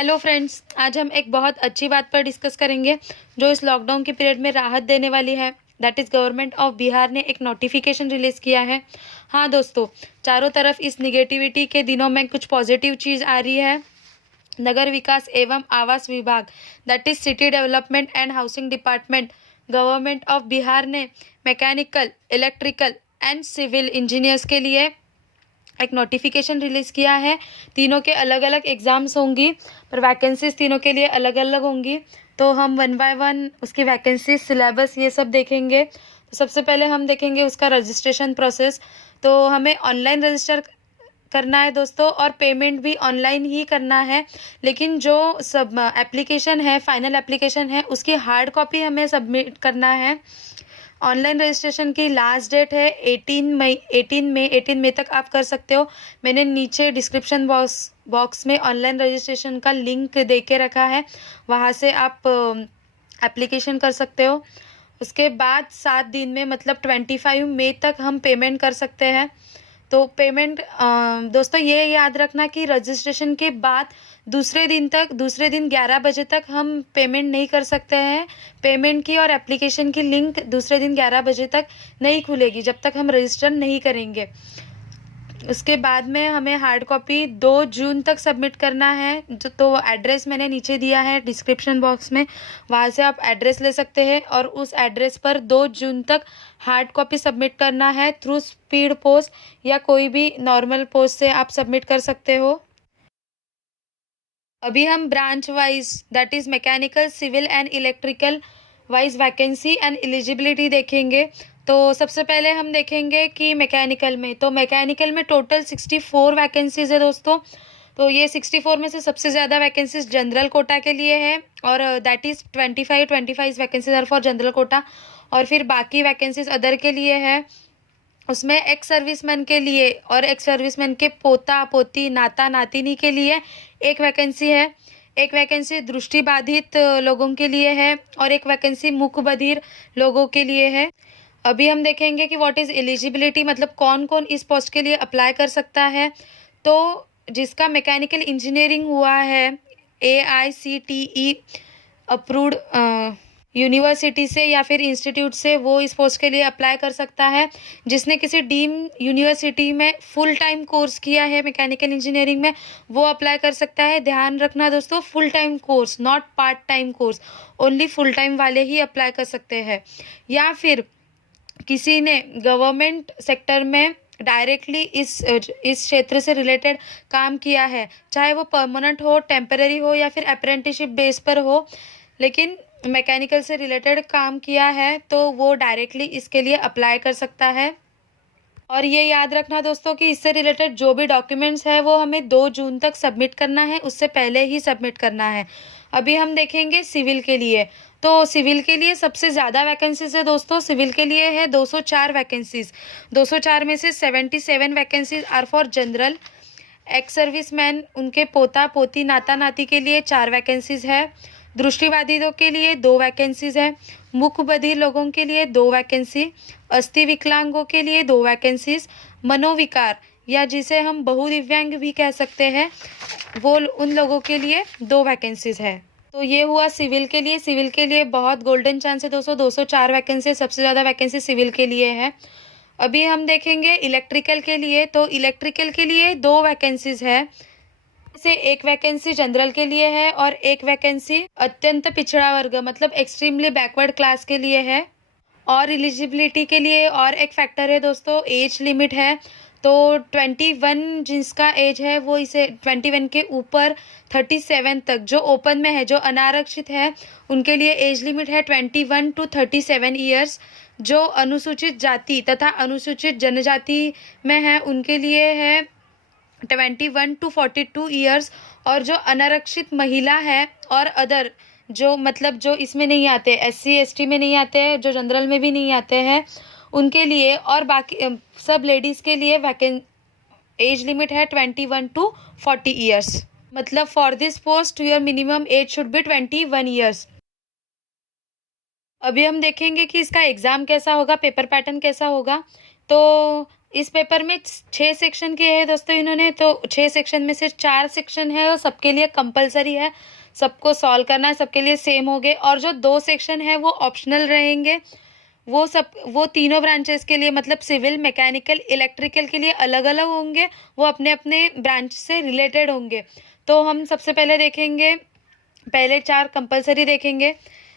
Hello friends, आज हम एक बहुत अच्छी बात पर डिस्कस करेंगे जो इस लॉकडाउन के पीरियड में राहत देने वाली है। That is government of Bihar ने एक नोटिफिकेशन रिलीज़ किया है। हाँ दोस्तों, चारों तरफ इस निगेटिविटी के दिनों में कुछ पॉजिटिव चीज़ आ रही है। नगर विकास एवं आवास विभाग that is city development and housing department government of Bihar ने mechanical, electrical and civil engineers के लिए एक नोटिफिकेशन रिलीज़ किया है। तीनों के अलग अलग एग्ज़ाम्स होंगी, पर वैकेंसीज तीनों के लिए अलग अलग होंगी। तो हम वन बाय वन उसकी वैकेंसीज, सिलेबस, ये सब देखेंगे। तो सबसे पहले हम देखेंगे उसका रजिस्ट्रेशन प्रोसेस। तो हमें ऑनलाइन रजिस्टर करना है दोस्तों, और पेमेंट भी ऑनलाइन ही करना है। लेकिन जो सब एप्लीकेशन है, फाइनल एप्लीकेशन है, उसकी हार्ड कॉपी हमें सबमिट करना है। ऑनलाइन रजिस्ट्रेशन की लास्ट डेट है 18 मई तक आप कर सकते हो। मैंने नीचे डिस्क्रिप्शन बॉक्स में ऑनलाइन रजिस्ट्रेशन का लिंक दे के रखा है, वहाँ से आप एप्लीकेशन कर सकते हो। उसके बाद 7 दिन में, मतलब 25 मई तक हम पेमेंट कर सकते हैं। तो पेमेंट दोस्तों ये याद रखना कि रजिस्ट्रेशन के बाद दूसरे दिन 11 बजे तक हम पेमेंट नहीं कर सकते हैं। पेमेंट की और एप्लीकेशन की लिंक दूसरे दिन 11 बजे तक नहीं खुलेगी जब तक हम रजिस्टर नहीं करेंगे। उसके बाद में हमें हार्ड कॉपी 2 जून तक सबमिट करना है। तो एड्रेस मैंने नीचे दिया है डिस्क्रिप्शन बॉक्स में, वहाँ से आप एड्रेस ले सकते हैं और उस एड्रेस पर 2 जून तक हार्ड कॉपी सबमिट करना है थ्रू स्पीड पोस्ट या कोई भी नॉर्मल पोस्ट से आप सबमिट कर सकते हो। अभी हम branch wise that is mechanical, civil and electrical wise vacancy and eligibility देखेंगे। तो सबसे पहले हम देखेंगे कि मैकेनिकल में टोटल 64 वैकेंसीज है दोस्तों। तो ये 64 में से सबसे ज़्यादा वैकेंसीज जनरल कोटा के लिए है, और that is 25 vacancies are for general quota, और फिर बाकी वैकेंसीज अदर के लिए है। उसमें एक्स सर्विसमैन के लिए और एक्स सर्विसमैन के पोता पोती, नाता नातिनी के लिए एक वैकेंसी है। एक वैकेंसी दृष्टिबाधित लोगों के लिए है, और एक वैकेंसी मूक बधिर लोगों के लिए है। अभी हम देखेंगे कि व्हाट इज़ एलिजिबिलिटी, मतलब कौन कौन इस पोस्ट के लिए अप्लाई कर सकता है। तो जिसका मैकेनिकल इंजीनियरिंग हुआ है AICTE अप्रूव्ड यूनिवर्सिटी से या फिर इंस्टीट्यूट से, वो इस पोस्ट के लिए अप्लाई कर सकता है। जिसने किसी डीम यूनिवर्सिटी में फुल टाइम कोर्स किया है मैकेनिकल इंजीनियरिंग में, वो अप्लाई कर सकता है। ध्यान रखना दोस्तों, full time course, not part time course, only full time वाले ही अप्लाई कर सकते हैं। या फिर किसी ने गवर्नमेंट सेक्टर में डायरेक्टली इस क्षेत्र से रिलेटेड काम किया है, चाहे वो परमानेंट हो, टेम्पररी हो या फिर अप्रेंटिसशिप बेस पर हो, लेकिन मैकेनिकल से रिलेटेड काम किया है, तो वो डायरेक्टली इसके लिए अप्लाई कर सकता है। और ये याद रखना दोस्तों कि इससे रिलेटेड जो भी डॉक्यूमेंट्स है वो हमें 2 जून तक सबमिट करना है, उससे पहले ही सबमिट करना है। अभी हम देखेंगे सिविल के लिए। तो सिविल के लिए सबसे ज़्यादा वैकेंसीज है दोस्तों। सिविल के लिए है 204 वैकेंसीज। 204 में से 77 vacancies are for general. Ex serviceman, उनके पोता पोती, नाता नाती के लिए 4 वैकेंसीज है। दृष्टिबाधितों के लिए 2 वैकेंसीज है। मुख बधिर लोगों के लिए 2 वैकेंसी। अस्थि विकलांगों के लिए 2 वैकेंसीज। मनोविकार, या जिसे हम बहुदिव्यांग भी कह सकते हैं, वो उन लोगों के लिए 2 वैकेंसीज है। तो ये हुआ सिविल के लिए। सिविल के लिए बहुत गोल्डन चांस है दोस्तों, 204 वैकेंसी, सबसे ज़्यादा वैकेंसी सिविल के लिए है। अभी हम देखेंगे इलेक्ट्रिकल के लिए। तो इलेक्ट्रिकल के लिए 2 वैकेंसीज है, से एक वैकेंसी जनरल के लिए है और एक वैकेंसी अत्यंत पिछड़ा वर्ग, मतलब एक्सट्रीमली बैकवर्ड क्लास के लिए है। और एलिजिबिलिटी के लिए और एक फैक्टर है दोस्तों, एज लिमिट है। तो 21 जिसका एज है वो इसे 21 के ऊपर 37 तक, जो ओपन में है, जो अनारक्षित है, उनके लिए एज लिमिट है 21 to 37 ईयर्स। जो अनुसूचित जाति तथा अनुसूचित जनजाति में है उनके लिए है 21 to 42 ईयर्स। और जो अनारक्षित महिला है और अदर, जो मतलब जो इसमें नहीं आते, SC ST में नहीं आते हैं, जो जनरल में भी नहीं आते हैं, उनके लिए, और बाकी सब लेडीज़ के लिए एज लिमिट है 21 to 40 ईयर्स। मतलब for this post your minimum age should be 21 years. अभी हम देखेंगे कि इसका एग्ज़ाम कैसा होगा, पेपर पैटर्न कैसा होगा। तो इस पेपर में 6 सेक्शन किए हैं दोस्तों इन्होंने, तो 6 सेक्शन में से 4 सेक्शन है और सबके लिए कंपलसरी है, सबको सॉल्व करना है, सबके लिए सेम हो गए। और जो 2 सेक्शन है वो ऑप्शनल रहेंगे, वो तीनों ब्रांचेस के लिए, मतलब सिविल, मैकेनिकल, इलेक्ट्रिकल के लिए अलग अलग होंगे, वो अपने अपने ब्रांच से रिलेटेड होंगे। तो हम सबसे पहले देखेंगे, पहले 4 कंपलसरी देखेंगे।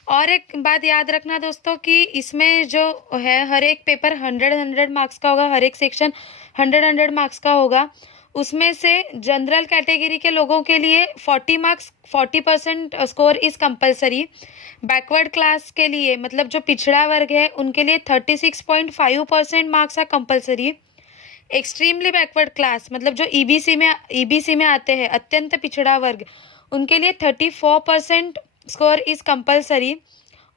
और एक बात याद रखना दोस्तों कि इसमें जो है हर एक पेपर 100 मार्क्स का होगा, हर एक सेक्शन 100 मार्क्स का होगा। उसमें से जनरल कैटेगरी के लोगों के लिए 40 marks, 40% score is compulsory. Backward class के लिए, मतलब जो पिछड़ा वर्ग है, उनके लिए 36.5% marks are compulsory. Extremely backward class, मतलब जो ईबीसी में आते हैं, अत्यंत पिछड़ा वर्ग, उनके लिए 34% स्कोर इज कंपलसरी।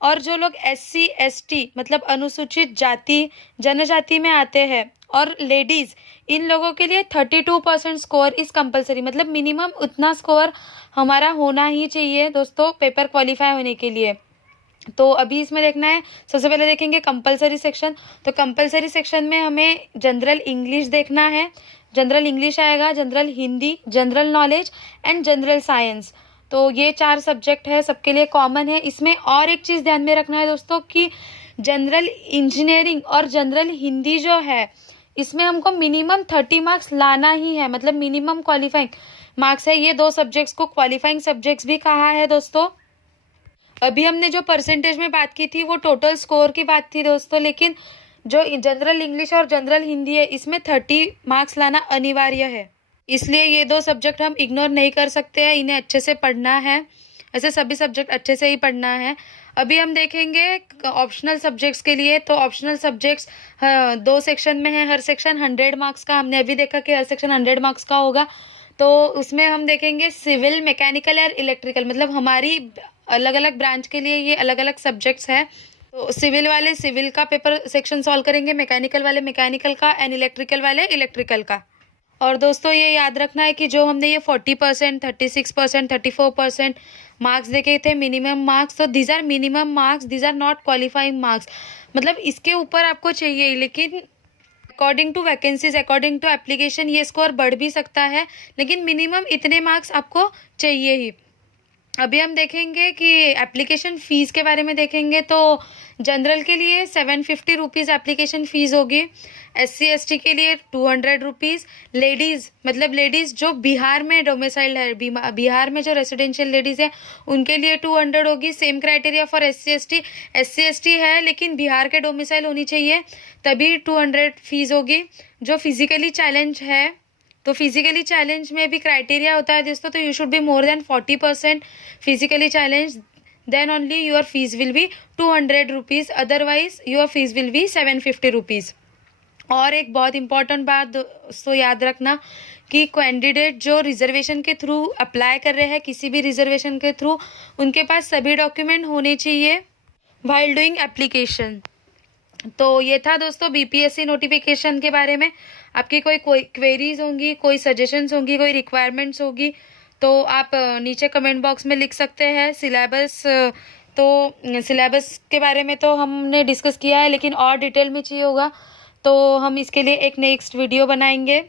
और जो लोग SC ST मतलब अनुसूचित जाति जनजाति में आते हैं और लेडीज, इन लोगों के लिए 32% स्कोर इज कंपलसरी, मतलब मिनिमम उतना स्कोर हमारा होना ही चाहिए दोस्तों पेपर क्वालिफाई होने के लिए। तो अभी इसमें देखना है, सबसे पहले देखेंगे कंपलसरी सेक्शन। तो कंपलसरी सेक्शन में हमें जनरल इंग्लिश देखना है, जनरल इंग्लिश आएगा, general Hindi, general knowledge and general science. तो ये 4 सब्जेक्ट है, सबके लिए कॉमन है। इसमें और एक चीज़ ध्यान में रखना है दोस्तों कि जनरल इंजीनियरिंग और जनरल हिंदी जो है, इसमें हमको मिनिमम 30 मार्क्स लाना ही है, मतलब मिनिमम क्वालिफाइंग मार्क्स है। ये 2 सब्जेक्ट्स को क्वालिफाइंग सब्जेक्ट्स भी कहा है दोस्तों। अभी हमने जो परसेंटेज में बात की थी वो टोटल स्कोर की बात थी दोस्तों, लेकिन जो जनरल इंग्लिश और जनरल हिंदी है, इसमें 30 मार्क्स लाना अनिवार्य है। इसलिए ये 2 सब्जेक्ट हम इग्नोर नहीं कर सकते हैं, इन्हें अच्छे से पढ़ना है। ऐसे सभी सब्जेक्ट अच्छे से ही पढ़ना है। अभी हम देखेंगे ऑप्शनल सब्जेक्ट्स के लिए। तो ऑप्शनल सब्जेक्ट्स 2 सेक्शन में है, हर सेक्शन 100 मार्क्स का। हमने अभी देखा कि हर सेक्शन 100 मार्क्स का होगा। तो उसमें हम देखेंगे सिविल, मैकेनिकल और इलेक्ट्रिकल, मतलब हमारी अलग अलग ब्रांच के लिए ये अलग अलग सब्जेक्ट्स हैं। तो सिविल वाले सिविल का पेपर सेक्शन सॉल्व करेंगे, मैकेनिकल वाले मैकेनिकल का एंड इलेक्ट्रिकल वाले इलेक्ट्रिकल का। और दोस्तों ये याद रखना है कि जो हमने ये 40%, 36%, 34% मार्क्स देखे थे मिनिमम मार्क्स, तो these are minimum marks, these are not qualifying marks. मतलब इसके ऊपर आपको चाहिए, लेकिन according to vacancies, according to application ये स्कोर बढ़ भी सकता है, लेकिन मिनिमम इतने मार्क्स आपको चाहिए ही। अभी हम देखेंगे कि एप्लीकेशन फ़ीस के बारे में देखेंगे। तो जनरल के लिए 750 रुपीज़ एप्लीकेशन फ़ीस होगी, SC ST के लिए 200 रुपीज़, लेडीज़ मतलब लेडीज़ जो बिहार में डोमिसाइल्ड है, बिहार में जो रेसिडेंशियल लेडीज़ है, उनके लिए 200 होगी। Same criteria for SC ST है लेकिन बिहार के डोमिसाइल होनी चाहिए, तभी 200 फीस होगी। जो फिजिकली चैलेंज है, तो फिजिकली चैलेंज में भी क्राइटेरिया होता है दोस्तों, तो you should be more than 40% physically challenge, then only your fees will be 200 rupees, otherwise your fees will be 750 rupees. और एक बहुत इंपॉर्टेंट बात दोस्तों याद रखना कि कैंडिडेट जो रिजर्वेशन के थ्रू अप्लाई कर रहे हैं, किसी भी रिजर्वेशन के थ्रू, उनके पास सभी डॉक्यूमेंट होने चाहिए व्हाइल डूइंग एप्लीकेशन। तो ये था दोस्तों BPSC नोटिफिकेशन के बारे में। आपकी कोई क्वेरीज होंगी, कोई सजेशंस होंगी, कोई रिक्वायरमेंट्स होगी, तो आप नीचे कमेंट बॉक्स में लिख सकते हैं। सिलेबस के बारे में तो हमने डिस्कस किया है, लेकिन और डिटेल में चाहिए होगा तो हम इसके लिए एक नेक्स्ट वीडियो बनाएंगे।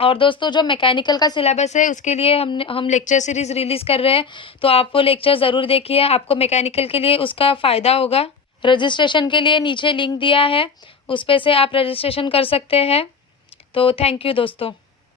और दोस्तों जो मैकेनिकल का सिलेबस है उसके लिए हम लेक्चर सीरीज़ रिलीज़ कर रहे हैं, तो आप वो लेक्चर ज़रूर देखिए, आपको मैकेनिकल के लिए उसका फ़ायदा होगा। रजिस्ट्रेशन के लिए नीचे लिंक दिया है, उस पर से आप रजिस्ट्रेशन कर सकते हैं। तो थैंक यू दोस्तों।